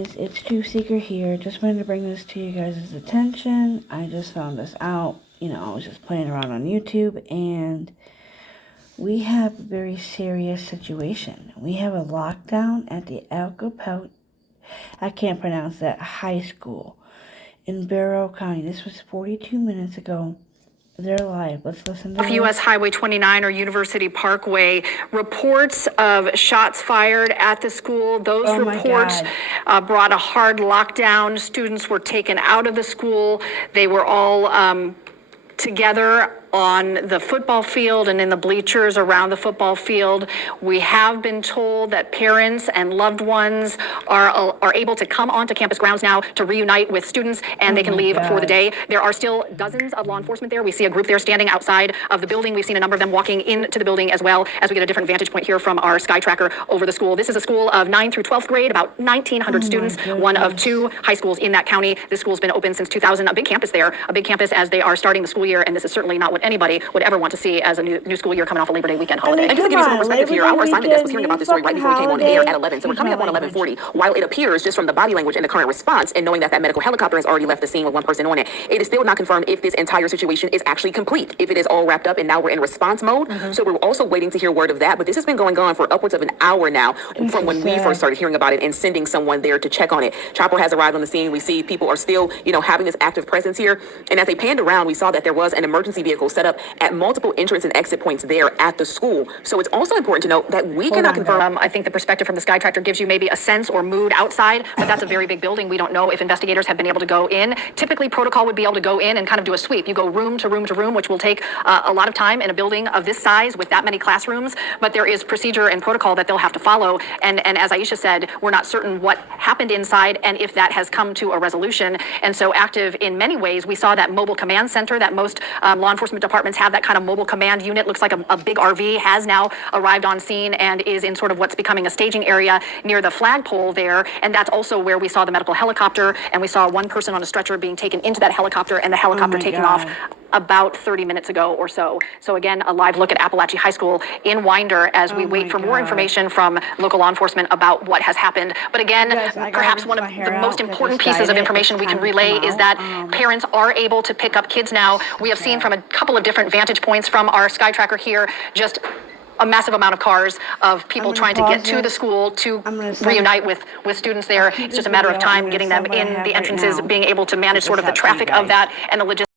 It's Truth Seeker here. Just wanted to bring this to you guys' attention. I just found this out. I was just playing around on YouTube, and we have a very serious situation. We have a lockdown at the Alcopel, I can't pronounce that, high school in Barrow County. This was 42 minutes ago. They're live. Let's listen to U.S. Highway 29 or University Parkway. Reports of shots fired at the school. Those reports brought a hard lockdown. Students were taken out of the school. They were all together on the football field and in the bleachers around the football field. We have been told that parents and loved ones are able to come onto campus grounds now to reunite with students, and they can leave for the day. There are still dozens of law enforcement there. We see a group there standing outside of the building. We've seen a number of them walking into the building as well, as we get a different vantage point here from our sky tracker over the school. This is a school of 9th through 12th grade, about 1,900 students, one of two high schools in that county. This school's been open since 2000, a big campus there, a big campus as they are starting the school year, and this is certainly not what anybody would ever want to see as a new school year coming off a Labor Day weekend holiday. And just to give you some more perspective here, our assignment desk was hearing about this story right before we came on air at 11. So we're coming up on 11:40. While it appears just from the body language and the current response, and knowing that medical helicopter has already left the scene with one person on it, it is still not confirmed if this entire situation is actually complete, if it is all wrapped up and now we're in response mode. So we're also waiting to hear word of that. But this has been going on for upwards of an hour now from when we first started hearing about it and sending someone there to check on it. Chopper has arrived on the scene. We see people are still, having this active presence here. And as they panned around, we saw that there was an emergency vehicle set up at multiple entrance and exit points there at the school. So it's also important to note that we cannot confirm. I think the perspective from the sky tractor gives you maybe a sense or mood outside, but that's a very big building. We don't know if investigators have been able to go in. Typically, protocol would be able to go in and kind of do a sweep. You go room to room to room, which will take a lot of time in a building of this size with that many classrooms, but there is procedure and protocol that they'll have to follow. And as Aisha said, we're not certain what happened inside and if that has come to a resolution. And so active in many ways, we saw that mobile command center that most law enforcement departments have, that kind of mobile command unit. Looks like a big RV has now arrived on scene and is in sort of what's becoming a staging area near the flagpole there. And that's also where we saw the medical helicopter, and we saw one person on a stretcher being taken into that helicopter, and the helicopter taking off about 30 minutes ago or so. So again, a live look at Appalachia High School in Winder as we wait for more information from local law enforcement about what has happened. But again, perhaps one of the most important pieces of information we can relay is that parents are able to pick up kids now. We have seen from a couple of different vantage points from our sky tracker here, just a massive amount of cars of people trying to get to the school to reunite with students there. It's just a matter of time getting them in the entrances, being able to manage sort of the traffic of that and the logistics.